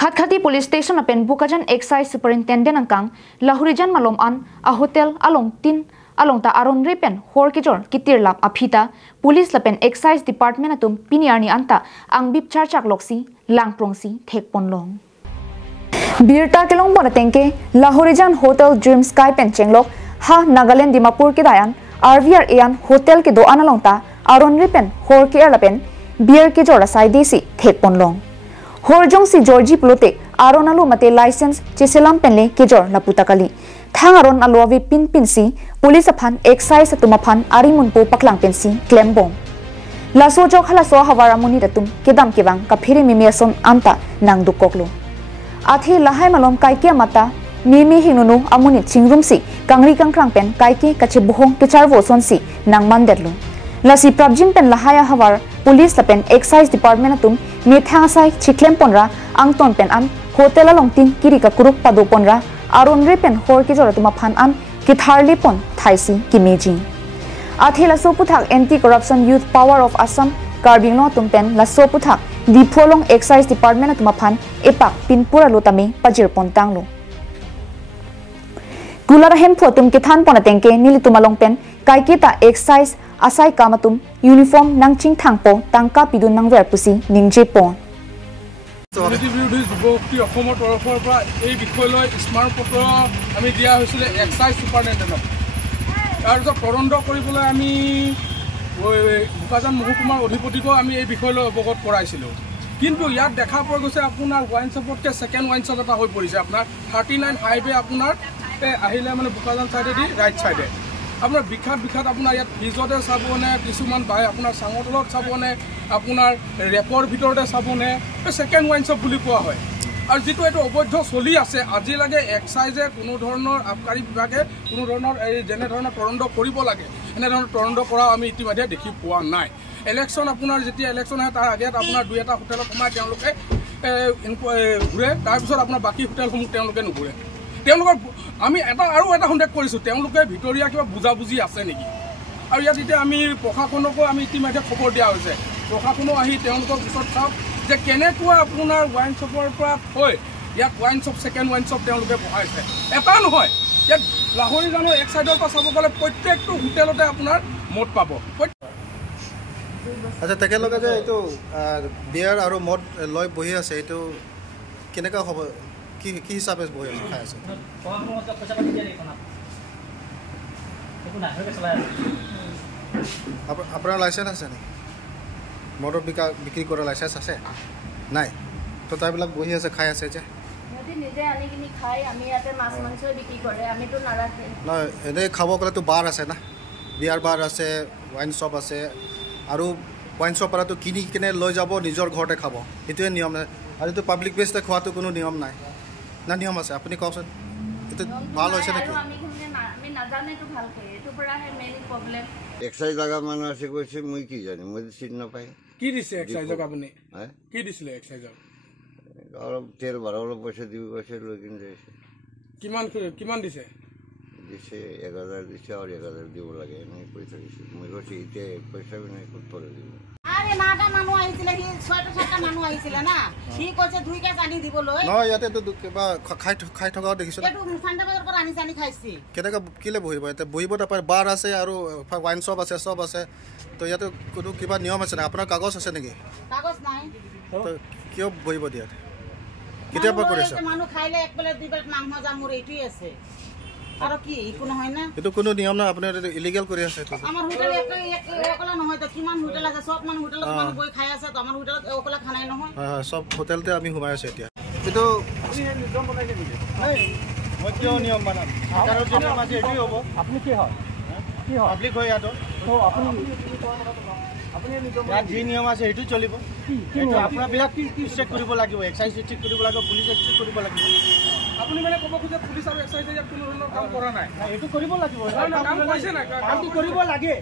Khatkhati Police Station apen Bukajan Excise Superintendent angkang Lahurijan malom an a hotel along tin along ta aron repen hor kijor kitir lap aphita police lapen excise department atum piniarni anta ang bip charchak loksi langprongsi thekpon long birta kelong bona tengke Lahurijan Hotel Dream Sky pen chenglok ha Nagaland Dimapur ke dayan RVR Ayan hotel ke do analong ta aron repen hor ke lapen beer ke jora sai desi thekpon long Horjong si Georgie Plutek aron alu mate license chiselam penle kejor laputakali thang aron aluavi pin si police aphan excise atumaphan arimun po paklang pensi klembong laso jok hala so hawara muni datum kedam kebang kaphiri mimiason anta nang dukoklo athi lahai malom kaikia mata mimi hinunu amuni chingrum si kangri kangkrang pen kaike kache buhong kecharvo son si nang mandetlu lasi prabjin pen lahaya hawar police lapen excise department atum mithasai chiklem ponra angton pen an hotel along tin kirika kuruk padu ponra aron repen hor ki jora tuma phan an kitharli pon thaisi kimeji athela soputhak anti corruption youth power of Assam carbing no tumpen la soputhak dipholong excise department atuma phan epak pinpura lotami pajir pontanglo gulara hem photum kithan ponatengke nilitumalong pen kaikita excise asai kamatum uniform nangching thangpo tangka pidun nangwer pusi ningje pon এই বিষয়লৈ স্মাৰক পত্ৰ আমি দিয়া হৈছিল excise সুপাৰিনটেণ্ডেণ্টক তাৰপিছত তদন্ত কৰিবলৈ আমি বোকাজান মহকুমাৰ অধিপতিকো আমি এই বিষয়লৈ অৱগত কৰাইছিলোঁ কিন্তু ইয়াত দেখা পোৱা গৈছে আপোনাৰ ওৱাইন শ্বপতকৈ ছেকেণ্ড ওৱাইন শ্বপ এটা হৈ পৰিছে আপোনাৰ 39 হাইৱে আপোনাৰ আহিলে মানে বোকাজান চাইডেদি ৰাইট চাইডে আপোনাৰ বিখ্যাত আপোনাৰ ইয়াত ফ্ৰিজতে চাবনে কিছুমান বাই আপোনাৰ চাঙতলত চাবনে আপোনাৰ ৰেপৰ ভিতৰতে চাবনে ছেকেণ্ড ওৱাইন শ্বপ বুলি কোৱা হয় আৰু যেটো এটো অবৈধ চলি আছে আজিলৈকে এক্সাইজে কোনো ধৰণৰ আবকাৰী বিভাগে কোনো ধৰণৰ এই যেনে ধৰণৰ তদন্ত কৰিব লাগে এনে ধৰণৰ তদন্ত কৰা আমি ইতিমধ্যে দেখি পোৱা নাই ইলেকশ্যন আপোনাৰ যেতিয়া ইলেকশ্যন হয় তাৰ আগত আপোনাৰ দুই এটা হোটেলত সোমাই তেওঁলোকে ঘূৰে তাৰপিছত আপোনাৰ বাকী হোটেলসমূহ তেওঁলোকে নুঘূৰে তেওঁলোকৰ আমি আৰু এটা সন্দেহ কৰিছোঁ তেওঁলোকে ভিতৰীয়া কিবা বুজাবুজি আছে নেকি আৰু ইয়াত এতিয়া আমি প্ৰশাসনকো আমি ইতিমধ্যে খবৰ দিয়া হৈছে প্ৰশাসনো আহি তেওঁলোকৰ পিছত চাওক যে কেনেকুৱা আপোনাৰ ওৱাইন শ্বপৰ পৰা হৈ ইয়াত wine shop second wine shop তেওঁলোকে বহাইছে এটা নহয় ইয়াত লাহৰিজানৰ এক চাইডৰ পৰা চাব গ'লে প্ৰত্যেকটো হোটেলতে আপোনাৰ মদ পাব আচ্ছা তেখেতলোকে যে এইটো বিয়াৰ আৰু মদ লৈ বহি আছে এইটো কেনেকুৱা হ'ব কি হিচাপে বহি আছে খাই আছে আপোনাৰ লাইচেঞ্চ আছে নেকি মদৰ বিক্ৰী কৰা লাইচেঞ্চ আছে নাই তো তাৰবিলাক বহি আছে খাই আছে যে নহয় এনেই খাব গ'লেতো বাৰ আছে না বিয়াৰ বাৰ আছে ৱাইন শ্বপ আছে আৰু ৱাইন শ্বপ পৰাতো কিনি কিনে লৈ যাব নিজৰ ঘৰতে খাব এইটোৱে নিয়ম নাই আৰু এইটো পাব্লিক প্লেচতে খোৱাটো কোনো নিয়ম নাই না নিয়ম আছে আপুনি কওকচোন এইটো ভাল হৈছে নেকি এক্সাইজ জাগা মানুহ আছে কৈছে মই কি জানি মই চিনি নাপাই কি দিছে এক্সাইজক আপুনি কি দিছিলে এক্সাইজক অলপ তেল ভৰা অলপ পইচা দিব কৈছে লৈ কিনে যাইছে কিমান দিছে দিছে 1000 দিছে আৰু 1000 দিব লাগে এনেই পইচা দিছে মই কৈছে এতিয়া পইচা নাই ক'ত পৰা দিব আরে নাটা মানুহ আহিছিলে কি ছয়টা সাতটা মানুহ আহিছিলে না কি কৈছে দুই কেছ আনি দিবলৈ নহয় ইয়াতে তো কিবা খাই থকাও দেখিছো এটো ফান্ডা বাজাৰ পৰা আনি জানি খাইছি কেনেকা কিলে বহিব এতে বহিব তাপাৰ বাৰ আছে আৰু ওৱাইন শ্বপ আছে সব আছে তো ইয়াতে কোনো কিবা নিয়ম আছে না আপোনাৰ কাগজ আছে নেকি কাগজ নাই তো কিয় বহিব দিয়া কেতিয়া পৰা কৰিছে মানুহ খাইলে এক প্লেট দুই প্লেট মাংস জামুৰ এইটোই আছে আৰু কি কোনো হয় না এটো কোনো নিয়ম না আপুনি ইলিগেল কৰি আছে তো আমাৰ হোটেল একলা নহয় তো কিমান হোটেল আছে সব মানুহ হোটেলত মানুহ বৈ খাই আছে তো আমাৰ হোটেলত একলা খানাই নহয় হয় সব হোটেলতে আমি ঘুমাই আছে এতিয়া এটো নিয়ম বনাইছে নেকি মই কিয় নিয়ম বানাম কাৰো নিয়ম আছে এটোই হ'ব আপুনি কি হয় পাব্লিক হয় ইয়াতো তো আপুনি ইয়াত যি নিয়ম আছে সেইটো চলিব কিন্তু আপোনাবিলাক কি চেক কৰিব লাগিব এক্সাইজ চেক কৰিব লাগিব পুলিচ চেক কৰিব লাগিব আপুনি মানে ক'ব খোজে পুলিচ আৰু এক্সাইজে ইয়াত কোনো ধৰণৰ কাম কৰা নাই এইটো কৰিব লাগিব কাম কৰিছে নাই কামটো কৰিব লাগে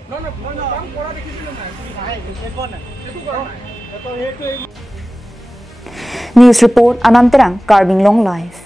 কাম কৰা দেখিছিলে নাই একো নাই সেইটো কৰা নাই News report Anantarang Carbing Long Live